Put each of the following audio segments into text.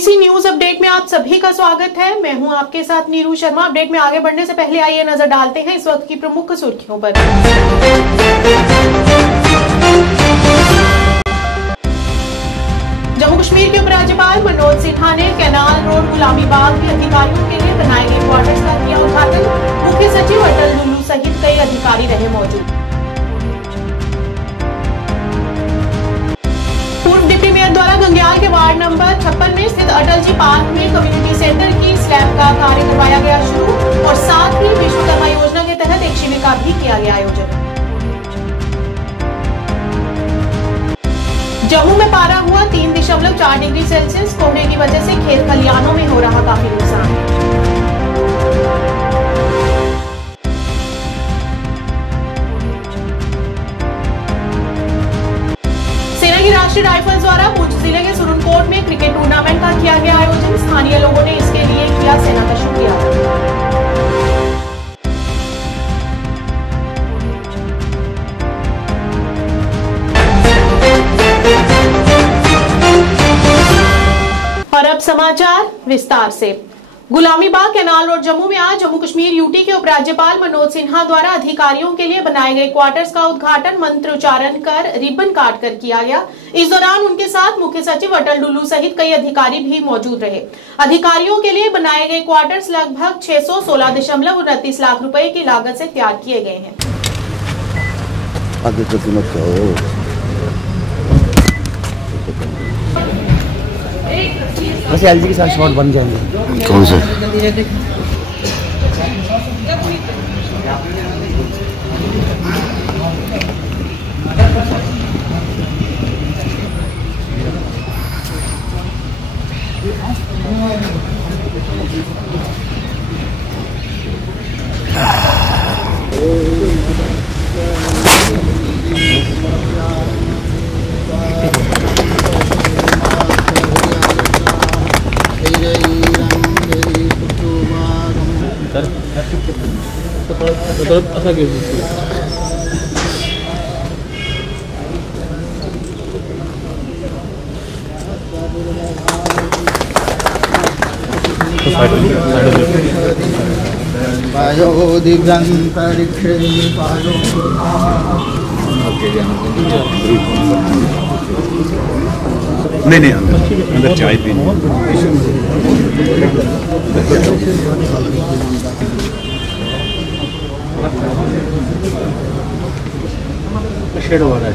ABC news update में आप सभी का स्वागत है। मैं हूं आपके साथ नीरू शर्मा। अपडेट में आगे बढ़ने से पहले आइए नजर डालते हैं इस वक्त की प्रमुख सुर्खियों पर। जम्मू कश्मीर के उपराज्यपाल मनोज सिन्हा ने कैनाल रोड गुलामी बाग के अधिकारियों के लिए बनाए गए क्वार्टर्स का किया उद्घाटन। मुख्य सचिव अटल डुल्लू सहित कई अधिकारी रहे मौजूद। पूर्व डिप्टी मेयर द्वारा गंग्याल के वार्ड नंबर 56 में स्थित अटल जी पार्क में कम्युनिटी सेंटर की स्लैब का कार्य करवाया गया शुरू और साथ ही विश्वकर्मा योजना के तहत एक शिविर का भी किया गया आयोजन। जम्मू में पारा हुआ 3.4 डिग्री सेल्सियस। कोहरे की वजह से खेत खलिहानों में हो रहा काफी नुकसान। सेना की राष्ट्रीय राइफल्स द्वारा पुंछ जिले के सुरनकोट में क्रिकेट टूर्नामेंट का किया गया आयोजन। स्थानीय लोगों ने इसके लिए किया सेना का शुक्रिया। और अब समाचार विस्तार से। गुलामी बाग कैनाल रोड जम्मू में आज जम्मू कश्मीर यूटी के उपराज्यपाल मनोज सिन्हा द्वारा अधिकारियों के लिए बनाए गए क्वार्टर्स का उद्घाटन मंत्र उच्चारण कर रिबन काट कर किया गया। इस दौरान उनके साथ मुख्य सचिव अटल डुल्लू सहित कई अधिकारी भी मौजूद रहे। अधिकारियों के लिए बनाए गए क्वार्टर्स लगभग 616.29 लाख रुपए की लागत से तैयार किए गए हैं। वैसे एलजी के साथ शॉट बन जाएंगे। कौन से? ऐसा क्यों? नहीं अंदर चाय पीनी। शेड हो रहा है।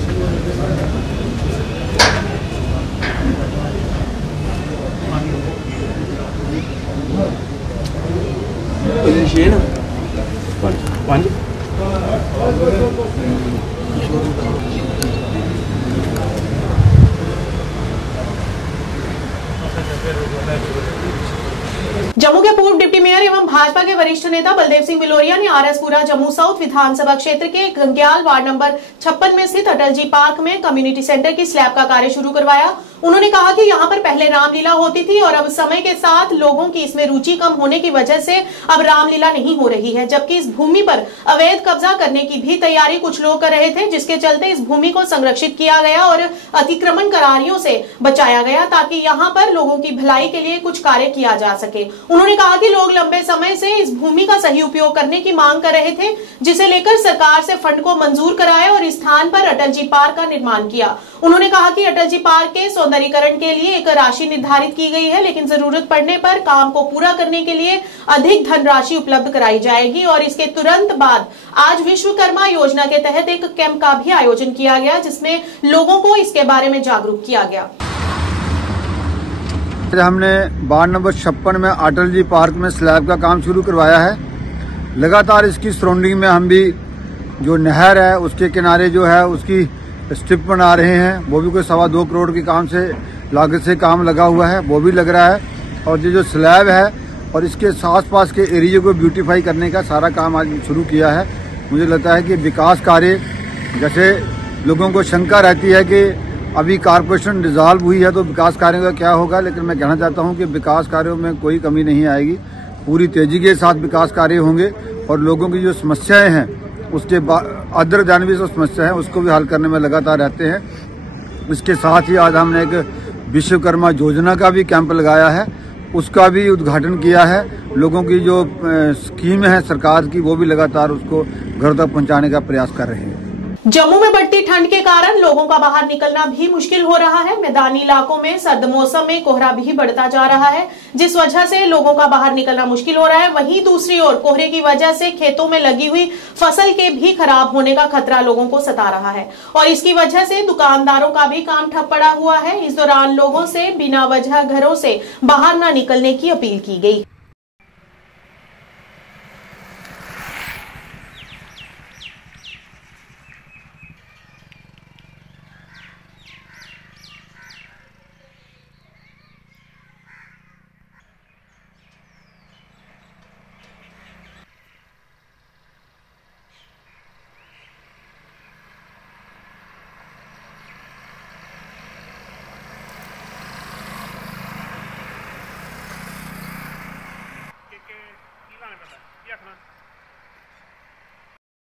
ये ना पानी जम्मू के पूर्व डिप्टी मेयर एवं भाजपा के वरिष्ठ नेता बलदेव सिंह बिलोरिया ने आरएसपुरा जम्मू साउथ विधानसभा क्षेत्र के गंग्याल वार्ड नंबर 56 में स्थित अटल जी पार्क में कम्युनिटी सेंटर की स्लैब का कार्य शुरू करवाया। उन्होंने कहा कि यहां पर पहले रामलीला होती थी और अब समय के साथ लोगों की इसमें रुचि कम होने की वजह से अब रामलीला नहीं हो रही है, जबकि इस भूमि पर अवैध कब्जा करने की भी तैयारी कुछ लोग कर रहे थे, जिसके चलते इस भूमि को संरक्षित किया गया और अतिक्रमणकारियों से बचाया गया ताकि यहाँ पर लोगों की भलाई के लिए कुछ कार्य किया जा सके। उन्होंने कहा कि लोग लंबे समय से इस भूमि का सही उपयोग करने की मांग कर रहे थे, जिसे लेकर सरकार से फंड को मंजूर कराया और इस स्थान पर अटल जी पार्क का निर्माण किया। उन्होंने कहा कि अटल जी पार्क के सौंदर्यीकरण के लिए एक राशि निर्धारित की गई है, लेकिन जरूरत पड़ने पर काम को पूरा करने के लिए अधिक धनराशि उपलब्ध कराई जाएगी और इसके तुरंत बाद आज विश्वकर्मा योजना के तहत एक कैंप का भी आयोजन किया गया, जिसमें लोगों को इसके बारे में जागरूक किया गया। हमने वार्ड नंबर 56 में अटल जी पार्क में स्लैब का काम शुरू करवाया है। लगातार इसकी सराउंडिंग में हम भी जो नहर है उसके किनारे जो है उसकी स्ट्रिप बना रहे हैं। वो भी कोई 2.25 करोड़ के काम से लागत से काम लगा हुआ है, वो भी लग रहा है। और ये जो स्लैब है और इसके आस पास के एरिया को ब्यूटीफाई करने का सारा काम आज शुरू किया है। मुझे लगता है कि विकास कार्य, जैसे लोगों को शंका रहती है कि अभी कारपोरेशन डिसॉल्व हुई है तो विकास कार्यों का क्या होगा, लेकिन मैं कहना चाहता हूं कि विकास कार्यों में कोई कमी नहीं आएगी। पूरी तेजी के साथ विकास कार्य होंगे और लोगों की जो समस्याएं हैं उसके अदर जानवी जो समस्या है उसको भी हल करने में लगातार रहते हैं। इसके साथ ही आज हमने एक विश्वकर्मा योजना का भी कैंप लगाया है, उसका भी उद्घाटन किया है। लोगों की जो स्कीम है सरकार की, वो भी लगातार उसको घर तक पहुंचाने का प्रयास कर रहे हैं। जम्मू में बढ़ती ठंड के कारण लोगों का बाहर निकलना भी मुश्किल हो रहा है। मैदानी इलाकों में सर्द मौसम में कोहरा भी बढ़ता जा रहा है, जिस वजह से लोगों का बाहर निकलना मुश्किल हो रहा है। वहीं दूसरी ओर कोहरे की वजह से खेतों में लगी हुई फसल के भी खराब होने का खतरा लोगों को सता रहा है और इसकी वजह से दुकानदारों का भी काम ठप पड़ा हुआ है। इस दौरान लोगों से बिना वजह घरों से बाहर न निकलने की अपील की गई।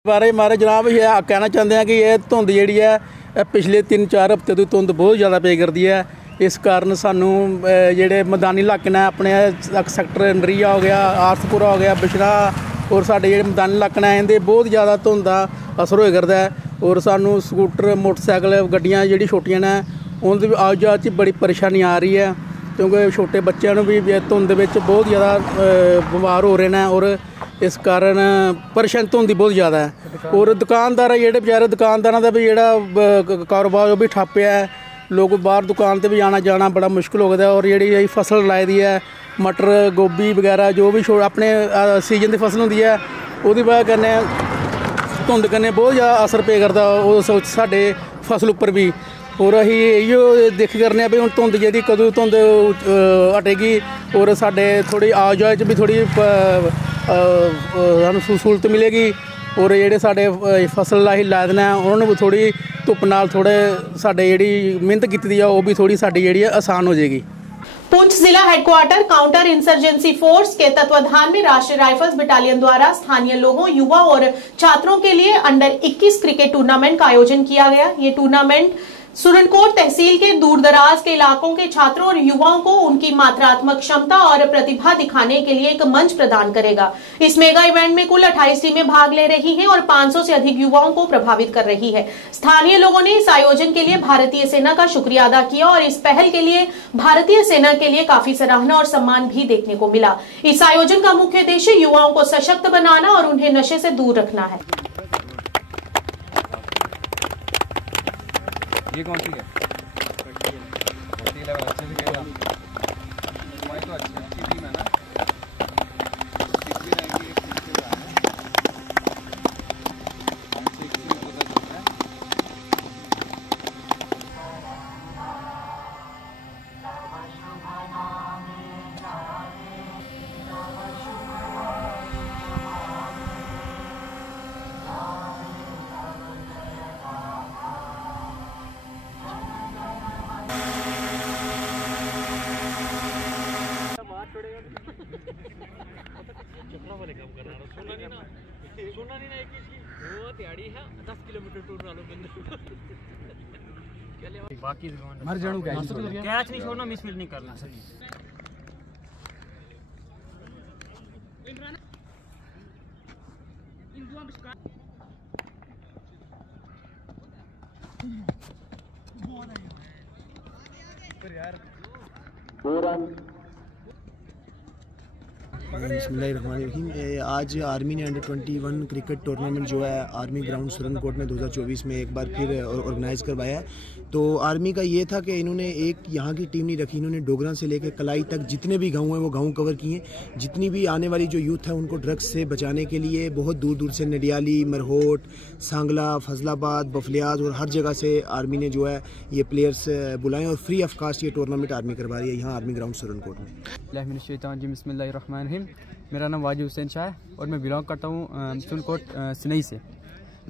बारे मारे जनाब ये कहना चाहते हैं कि ये धुंध जी है पिछले 3-4 हफ्ते तो धुंध बहुत ज़्यादा पे करती है। इस कारण सानू जेडे मैदानी इलाके ने अपने सैक्टर नरिया हो गया, आरसपुरा हो गया, बिशरा और साढ़े जेडे मैदानी इलाके ने इनके बहुत ज़्यादा धुंध का असर हो करता है और सानू स्कूटर मोटरसाइकिल गड्डियाँ जी छोटियां ने उनकी भी आओ जाओ बड़ी परेशानी आ रही है, क्योंकि छोटे बच्चों भी धुंध बहुत ज़्यादा बीमार हो रहे हैं और इस कारण परेशानी धुंध बहुत ज़्यादा है। और दुकानदार जेडे बेचारे दुकानदारों का भी जेड़ा कारोबार वो भी ठप्प है, लोग बाहर दुकान पर भी आना जाना बड़ा मुश्किल हो गया। और जी फसल लाई दी है मटर गोभी वगैरह जो भी अपने सीजन की फसल होंगी है, उसकी वजह कन्नै धुंध कन्नै बहुत ज़्यादा असर पे करता साडे फसल उपर भी। और असीं इहो देख करने भी हुण धुंध जी कदों धुंध हटेगी और साडे थोड़ी आवाजाही भी थोड़ी सहूलत मिलेगी और जेडे साडे फसल असीं लाए दे उन्होंने भी थोड़ी धुप्प नाल थोड़े साडे जेहड़ी मेहनत कीती दी वो भी थोड़ी साडी जेहड़ी आसान हो जाएगी। पुंछ जिला हेडक्वार्टर काउंटर इंसर्जेंसी फोर्स के तत्वाधान में राष्ट्रीय राइफल्स बटालियन द्वारा स्थानीय लोगों, युवा और छात्रों के लिए अंडर 21 क्रिकेट टूर्नामेंट का आयोजन किया गया। ये टूर्नामेंट सुरनकोट तहसील के दूर दराज के इलाकों के छात्रों और युवाओं को उनकी मात्रात्मक क्षमता और प्रतिभा दिखाने के लिए एक मंच प्रदान करेगा। इस मेगा इवेंट में कुल 28 टीमें भाग ले रही हैं और 500 से अधिक युवाओं को प्रभावित कर रही है। स्थानीय लोगों ने इस आयोजन के लिए भारतीय सेना का शुक्रिया अदा किया और इस पहल के लिए भारतीय सेना के लिए काफी सराहना और सम्मान भी देखने को मिला। इस आयोजन का मुख्य उद्देश्य युवाओं को सशक्त बनाना और उन्हें नशे से दूर रखना है। ये कौन सी है? अच्छे से खेला तो अच्छी टीम है ना। सुनना नहीं ना एक चीज की वो तैयारी है 10 किलोमीटर टूर वालों बंदे बाकी मर जाऊं कैच नहीं छोड़ना, मिसफील्ड नहीं करना। बिस्मिल्लाहिर्रहमानिर्रहीम। आज आर्मी ने अंडर 21 क्रिकेट टूर्नामेंट जो है आर्मी ग्राउंड सुरनकोट में 2024 में एक बार फिर ऑर्गेनाइज करवाया है। तो आर्मी का ये था कि इन्होंने एक यहाँ की टीम नहीं रखी, इन्होंने डोगरा से लेकर कलाई तक जितने भी गाँव हैं वो गाँव कवर किए। जितनी भी आने वाली जो यूथ है उनको ड्रग्स से बचाने के लिए बहुत दूर दूर से नडियाली, मरहोट, सांगला, फजलाबाद, बफलियाज और हर जगह से आर्मी ने जो है ये प्लेयर्स बुलाए और फ्री ऑफ कास्ट ये टूर्नामेंट आर्मी करवा रही है यहाँ आर्मी ग्राउंड सुरनकोट में। बिस्मिल्लाहिर्रहमानिर्रहीम। मेरा नाम वाजिब हुसैन शाह है और मैं बिलोंग करता हूँ सुरनकोट सिनई से।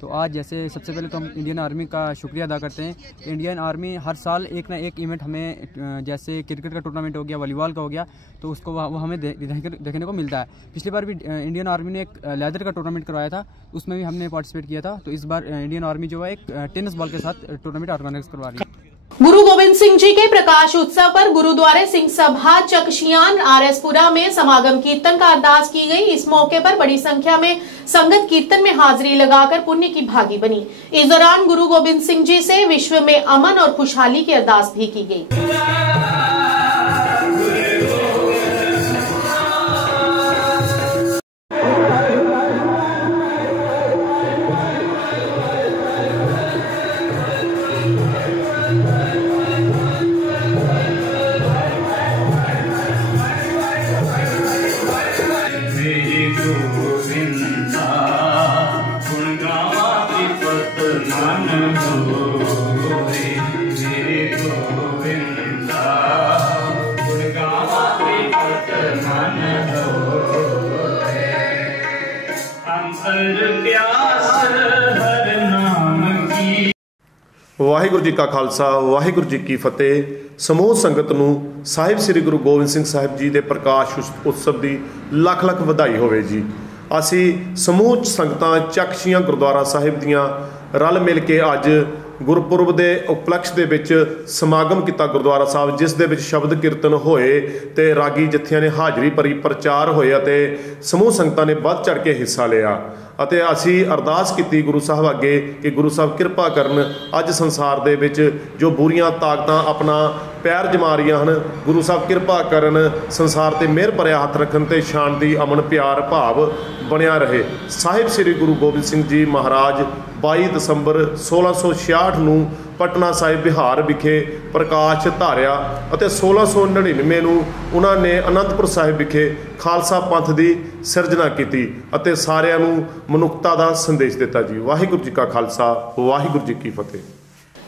तो आज जैसे सबसे पहले तो हम इंडियन आर्मी का शुक्रिया अदा करते हैं। इंडियन आर्मी हर साल एक ना एक इवेंट हमें, जैसे क्रिकेट का टूर्नामेंट हो गया, वॉलीबॉल का हो गया, तो उसको वो हमें देखने को मिलता है। पिछली बार भी इंडियन आर्मी ने एक लेदर का टूर्नामेंट करवाया था, उसमें भी हमने पार्टिसिपेट किया था। तो इस बार इंडियन आर्मी जो है एक टेनिस बॉल के साथ टूर्नामेंट ऑर्गेनाइज करवा रही है। गुरु गोविंद सिंह जी के प्रकाश उत्सव पर गुरुद्वारे सिंह सभा चकशियान आरएसपुरा में समागम कीर्तन का अरदास की गई। इस मौके पर बड़ी संख्या में संगत कीर्तन में हाजिरी लगाकर पुण्य की भागी बनी। इस दौरान गुरु गोविंद सिंह जी से विश्व में अमन और खुशहाली की अरदास भी की गई। ਵਾਹਿਗੁਰੂ ਜੀ ਕਾ ਖਾਲਸਾ ਵਾਹਿਗੁਰੂ ਜੀ ਕੀ ਫਤਿਹ। ਸਮੂਹ ਸੰਗਤ ਨੂੰ ਸਾਹਿਬ ਸ੍ਰੀ ਗੁਰੂ ਗੋਬਿੰਦ ਸਿੰਘ ਸਾਹਿਬ ਜੀ ਦੇ ਪ੍ਰਕਾਸ਼ ਉਤਸਵ ਦੀ ਲੱਖ ਲੱਖ ਵਧਾਈ ਹੋਵੇ ਜੀ। ਅਸੀਂ ਸਮੂਹ ਸੰਗਤਾਂ ਚੱਕਸ਼ੀਆਂ ਗੁਰਦੁਆਰਾ ਸਾਹਿਬ ਦੀਆਂ ਰਲ ਮਿਲ ਕੇ ਅੱਜ ਗੁਰਪੁਰਬ ਦੇ ਉਪਲਕਸ਼ ਦੇ ਵਿੱਚ ਸਮਾਗਮ ਕੀਤਾ ਗੁਰਦੁਆਰਾ ਸਾਹਿਬ, ਜਿਸ ਦੇ ਵਿੱਚ ਸ਼ਬਦ ਕੀਰਤਨ ਹੋਏ ਤੇ ਰਾਗੀ ਜਥਿਆਂ ਨੇ ਹਾਜ਼ਰੀ ਭਰੀ, ਪ੍ਰਚਾਰ ਹੋਇਆ ਤੇ ਸਮੂਹ ਸੰਗਤਾਂ ਨੇ ਵੱਧ ਚੜ ਕੇ ਹਿੱਸਾ ਲਿਆ ਅਤੇ ਅਸੀਂ ਅਰਦਾਸ ਕੀਤੀ ਗੁਰੂ ਸਾਹਿਬ ਅੱਗੇ ਕਿ ਗੁਰੂ ਸਾਹਿਬ ਕਿਰਪਾ ਕਰਨ। ਅੱਜ ਸੰਸਾਰ ਦੇ ਵਿੱਚ ਜੋ ਬੁਰੀਆਂ ਤਾਕਤਾਂ ਆਪਣਾ ਪੈਰ ਜਮਾ ਰਹੀਆਂ ਹਨ, ਗੁਰੂ ਸਾਹਿਬ ਕਿਰਪਾ ਕਰਨ, ਸੰਸਾਰ ਤੇ ਮਿਹਰ ਭਰਿਆ ਹੱਥ ਰੱਖਣ ਤੇ ਸ਼ਾਂਤੀ, ਅਮਨ, ਪਿਆਰ ਭਾਵ ਬਣਿਆ ਰਹੇ। ਸਾਹਿਬ ਸ੍ਰੀ ਗੁਰੂ ਗੋਬਿੰਦ ਸਿੰਘ ਜੀ ਮਹਾਰਾਜ 22 ਦਸੰਬਰ 1666 ਨੂੰ ਪਟਨਾ ਸਾਹਿਬ ਬਿਹਾਰ ਵਿਖੇ ਪ੍ਰਕਾਸ਼ ਧਾਰਿਆ ਅਤੇ 1699 ਨੂੰ ਉਹਨਾਂ ਨੇ ਅਨੰਦਪੁਰ ਸਾਹਿਬ ਵਿਖੇ ਖਾਲਸਾ ਪੰਥ ਦੀ ਸਿਰਜਣਾ ਕੀਤੀ ਅਤੇ ਸਾਰਿਆਂ ਨੂੰ ਮਨੁੱਖਤਾ ਦਾ ਸੰਦੇਸ਼ ਦਿੱਤਾ ਜੀ। ਵਾਹਿਗੁਰੂ ਜੀ ਕਾ ਖਾਲਸਾ ਵਾਹਿਗੁਰੂ ਜੀ ਕੀ ਫਤਿਹ।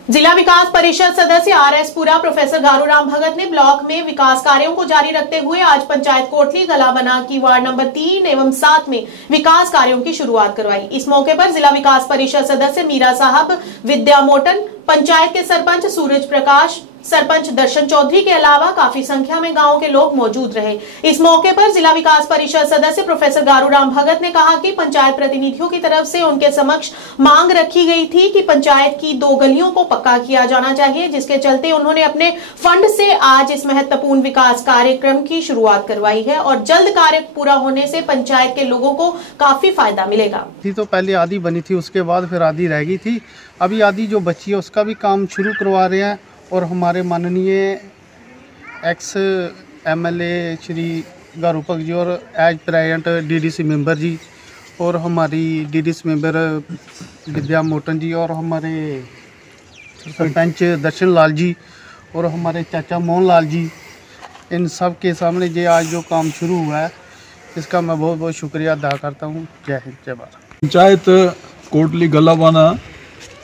जिला विकास परिषद सदस्य आरएसपुरा प्रोफेसर गारूराम भगत ने ब्लॉक में विकास कार्यों को जारी रखते हुए आज पंचायत कोटली गलाबना की वार्ड नंबर 3 एवं 7 में विकास कार्यों की शुरुआत करवाई। इस मौके पर जिला विकास परिषद सदस्य मीरा साहब, विद्या मोटन, पंचायत के सरपंच सूरज प्रकाश, सरपंच दर्शन चौधरी के अलावा काफी संख्या में गांव के लोग मौजूद रहे। इस मौके पर जिला विकास परिषद सदस्य प्रोफेसर गारूराम भगत ने कहा कि पंचायत प्रतिनिधियों की तरफ से उनके समक्ष मांग रखी गई थी कि पंचायत की 2 गलियों को पक्का किया जाना चाहिए, जिसके चलते उन्होंने अपने फंड से आज इस महत्वपूर्ण विकास कार्यक्रम की शुरुआत करवाई है और जल्द कार्य पूरा होने से पंचायत के लोगों को काफी फायदा मिलेगा। तो पहले आधी बनी थी, उसके बाद फिर आधी रह गई थी। अभी आधी जो बची है उसका भी काम शुरू करवा रहे हैं और हमारे माननीय एक्स एमएलए श्री गारूपक जी और एज प्रेजेंट डीडीसी मेंबर जी और हमारी डीडीसी मेंबर विद्या मोटन जी और हमारे सरपंच दर्शन लाल जी और हमारे चाचा मोहन लाल जी, इन सब के सामने ये आज जो काम शुरू हुआ है इसका मैं बहुत बहुत शुक्रिया अदा करता हूँ। जय हिंद जय भारत। पंचायत कोटली गलाबाना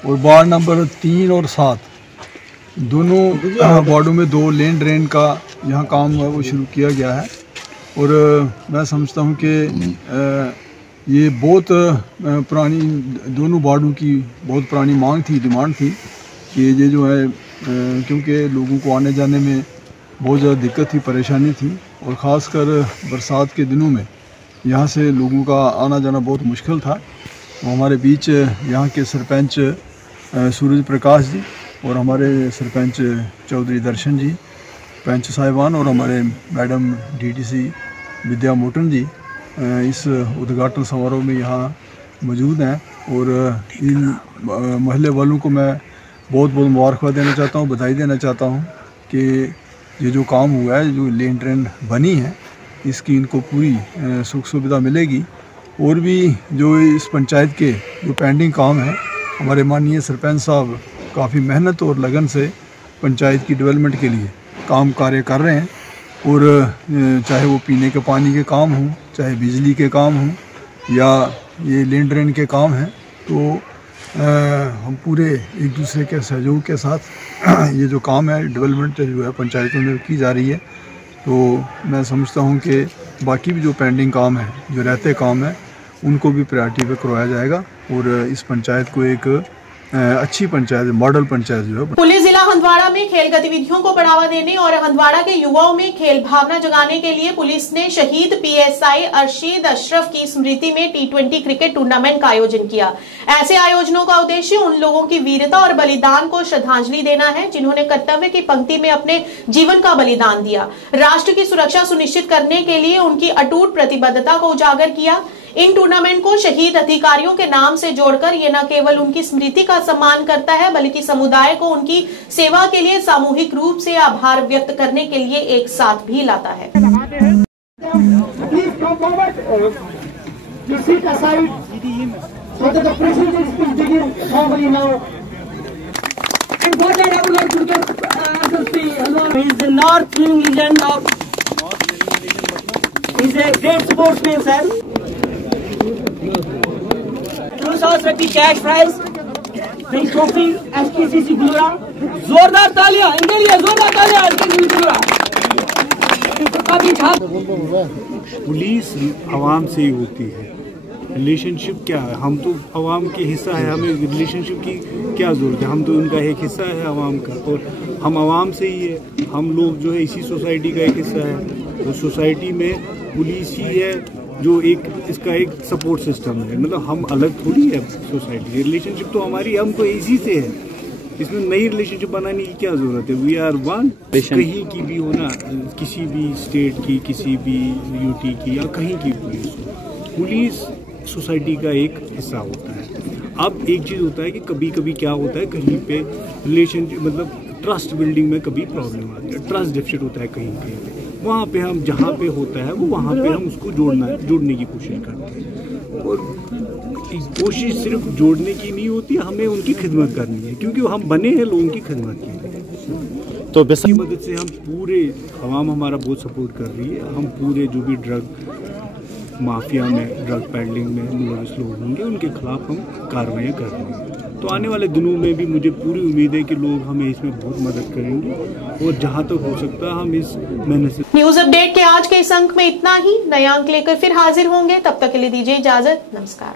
और वार्ड नंबर 3 और 7 दोनों वार्डों में 2 लेन ड्रेन का यहाँ काम वो शुरू किया गया है और मैं समझता हूँ कि ये बहुत पुरानी, दोनों वार्डों की बहुत पुरानी मांग थी, डिमांड थी कि ये जो है क्योंकि लोगों को आने जाने में बहुत ज़्यादा दिक्कत थी, परेशानी थी और ख़ासकर बरसात के दिनों में यहाँ से लोगों का आना जाना बहुत मुश्किल था। हमारे बीच यहाँ के सरपंच सूरज प्रकाश जी और हमारे सरपंच चौधरी दर्शन जी, पंच साहिबान और हमारे मैडम डीडीसी विद्या मोटन जी इस उद्घाटन समारोह में यहाँ मौजूद हैं और इन महल्ले वालों को मैं बहुत बहुत मुबारकबाद देना चाहता हूँ, बधाई देना चाहता हूँ कि ये जो काम हुआ है, जो लेन ट्रेन बनी है, इसकी इनको पूरी सुख सुविधा मिलेगी। और भी जो इस पंचायत के जो पेंडिंग काम है, हमारे माननीय सरपंच साहब काफ़ी मेहनत और लगन से पंचायत की डेवलपमेंट के लिए काम कार्य कर रहे हैं और चाहे वो पीने के पानी के काम हों, चाहे बिजली के काम हों या ये लेन ड्रेन के काम हैं, तो हम पूरे एक दूसरे के सहयोग के साथ ये जो काम है, डेवलपमेंट जो है पंचायतों में की जा रही है। तो मैं समझता हूँ कि बाकी भी जो पेंडिंग काम है, जो रहते काम है, उनको भी प्रायोरिटी पे करवाया जाएगा और इस पंचायत को एक अच्छी पंचायत, मॉडल पंचायत जो है। पुलिस जिला हंदवाड़ा में खेल गतिविधियों को बढ़ावा देने और हंदवाड़ा के युवाओं में खेल भावना जगाने के लिए पुलिस ने शहीद पीएसआई अरशीद अशरफ की स्मृति में T20 क्रिकेट टूर्नामेंट का आयोजन किया। ऐसे आयोजनों का उद्देश्य उन लोगों की वीरता और बलिदान को श्रद्धांजलि देना है जिन्होंने कर्तव्य की पंक्ति में अपने जीवन का बलिदान दिया। राष्ट्र की सुरक्षा सुनिश्चित करने के लिए उनकी अटूट प्रतिबद्धता को उजागर किया। इन टूर्नामेंट को शहीद अधिकारियों के नाम से जोड़कर ये न केवल उनकी स्मृति का सम्मान करता है बल्कि समुदाय को उनकी सेवा के लिए सामूहिक रूप से आभार व्यक्त करने के लिए एक साथ भी लाता है। कैश प्राइज, ट्रॉफी SKCC गुलरा। जोरदार तालियां इनके लिए, जोरदार तालियां SKCC गुलरा। पुलिस आवाम से ही होती है। रिलेशनशिप क्या है, हम तो आवाम के हिस्सा है, हमें रिलेशनशिप की क्या ज़रूरत है, हम तो उनका एक हिस्सा है आवाम का, और हम आवाम से ही है। हम लोग जो है इसी सोसाइटी का एक हिस्सा है। उस सोसाइटी में पुलिस ही है जो एक इसका एक सपोर्ट सिस्टम है। मतलब हम अलग थोड़ी है सोसाइटी, रिलेशनशिप तो हमारी, हम तो इसी से है। इसमें नई रिलेशनशिप बनाने की क्या ज़रूरत है। वी आर वन, कहीं की भी हो ना, किसी भी स्टेट की, किसी भी यूटी की या कहीं की पुलिस सोसाइटी का एक हिस्सा होता है। अब एक चीज़ होता है कि कभी कभी क्या होता है, कहीं पे रिलेशनशिप मतलब ट्रस्ट बिल्डिंग में कभी प्रॉब्लम आती है, ट्रस्ट डेफिसिट होता है कहीं पे। वहाँ पे हम जहाँ पे होता है वो वहाँ पे हम उसको जोड़ने की कोशिश करते हैं। और कोशिश सिर्फ जोड़ने की नहीं होती, हमें उनकी खिदमत करनी है क्योंकि हम बने हैं लोगों की खिदमत के लिए। तो इसकी मदद से हम पूरे आवाम हमारा बहुत सपोर्ट कर रही है। हम पूरे जो भी ड्रग माफिया में, ड्रग पैडलिंग में मुलविस लोग होंगे उनके खिलाफ हम कार्रवाइयाँ कर रहे हैं। तो आने वाले दिनों में भी मुझे पूरी उम्मीद है कि लोग हमें इसमें बहुत मदद करेंगे और जहां तक हो सकता है हम इस मेहनत से। न्यूज अपडेट के आज के इस अंक में इतना ही। नए अंक लेकर फिर हाजिर होंगे, तब तक के लिए दीजिए इजाजत। नमस्कार।